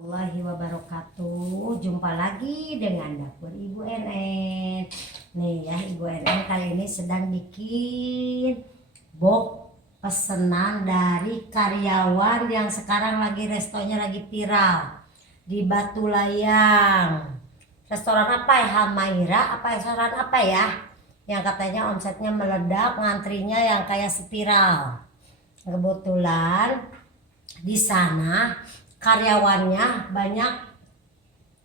Warahmatullahi wabarakatuh. Jumpa lagi dengan dapur Ibu NN. Nih ya, Ibu NN kali ini sedang bikin box pesanan dari karyawan yang sekarang lagi restonya lagi viral di Batu Layang. Restoran apa ya? Hamaira apa restoran apa ya? Yang katanya omsetnya meledak, ngantrinya yang kayak spiral. Kebetulan di sana karyawannya banyak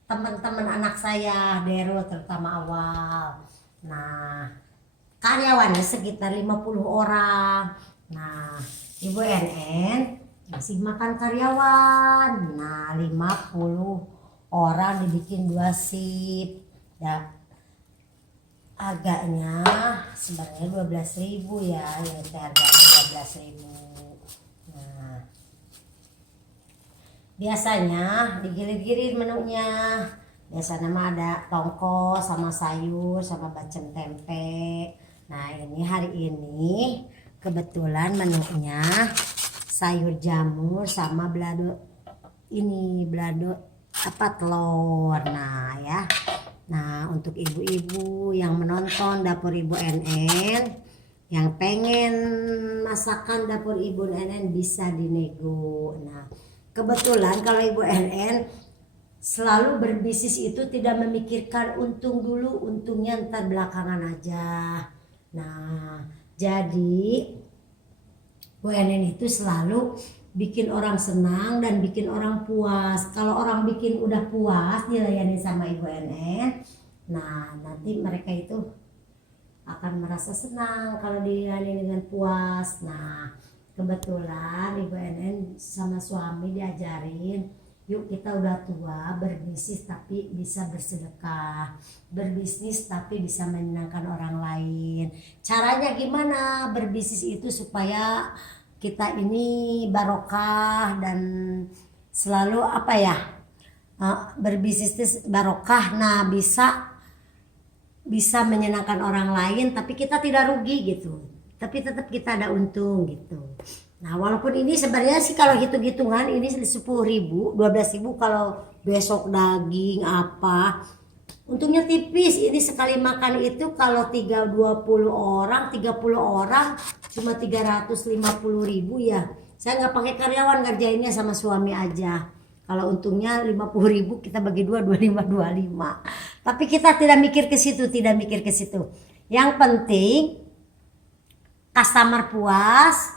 teman-teman anak saya, Dero terutama awal. Nah, karyawannya sekitar 50 orang. Nah, Ibu NN masih makan karyawan. Nah, 50 orang dibikin 2 shift. Ya, harganya sebenarnya 12.000 ya. Ini harganya 12.000. Nah, biasanya digilir-gilir menunya. Biasanya mah ada tongkol sama sayur sama bacem tempe. Nah, ini hari ini kebetulan menunya sayur jamur sama belado telur. Nah ya. Nah, untuk ibu-ibu yang menonton dapur Ibu NN yang pengen masakan dapur Ibu NN bisa dinego. Nah, kebetulan kalau Ibu NN selalu berbisnis itu tidak memikirkan untung dulu, untungnya ntar belakangan aja. Nah, jadi Bu NN itu selalu bikin orang senang dan bikin orang puas. Kalau orang bikin udah puas dilayani sama Ibu NN, nah nanti mereka itu akan merasa senang kalau dilayani dengan puas. Nah, kebetulan Ibu NN sama suami diajarin, yuk kita udah tua, berbisnis tapi bisa bersedekah, berbisnis tapi bisa menyenangkan orang lain. Caranya gimana berbisnis itu supaya kita ini barokah dan selalu berbisnis itu barokah. Nah, bisa menyenangkan orang lain tapi kita tidak rugi gitu, tapi tetap kita ada untung gitu. Nah, walaupun ini sebenarnya sih kalau hitung-hitungan ini 10.000, 12.000 kalau besok daging apa, untungnya tipis. Ini sekali makan itu kalau 30 orang cuma 350.000 ya. Saya nggak pakai karyawan, ngerjainnya sama suami aja. Kalau untungnya 50.000 kita bagi 25. Tapi kita tidak mikir ke situ, Yang penting customer puas.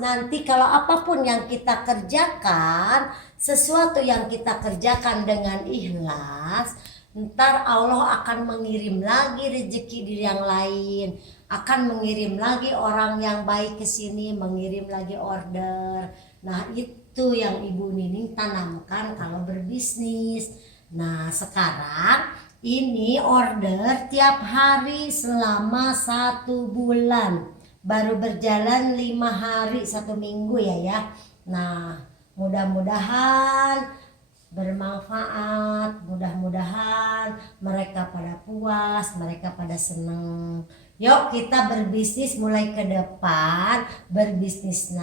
Nanti kalau apapun yang kita kerjakan, sesuatu yang kita kerjakan dengan ikhlas, ntar Allah akan mengirim lagi rezeki di yang lain, akan mengirim lagi orang yang baik ke sini, mengirim lagi order. Nah, itu yang Ibu Nining tanamkan kalau berbisnis. Nah, sekarang ini order tiap hari selama 1 bulan. Baru berjalan 5 hari 1 minggu ya. Nah, mudah-mudahan bermanfaat, mudah-mudahan mereka pada puas, mereka pada seneng. Yuk kita berbisnis mulai ke depan, berbisnis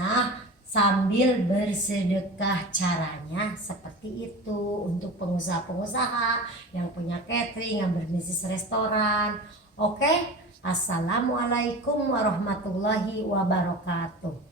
sambil bersedekah. Caranya seperti itu untuk pengusaha-pengusaha yang punya catering, yang berbisnis restoran. Oke, Assalamualaikum warahmatullahi wabarakatuh.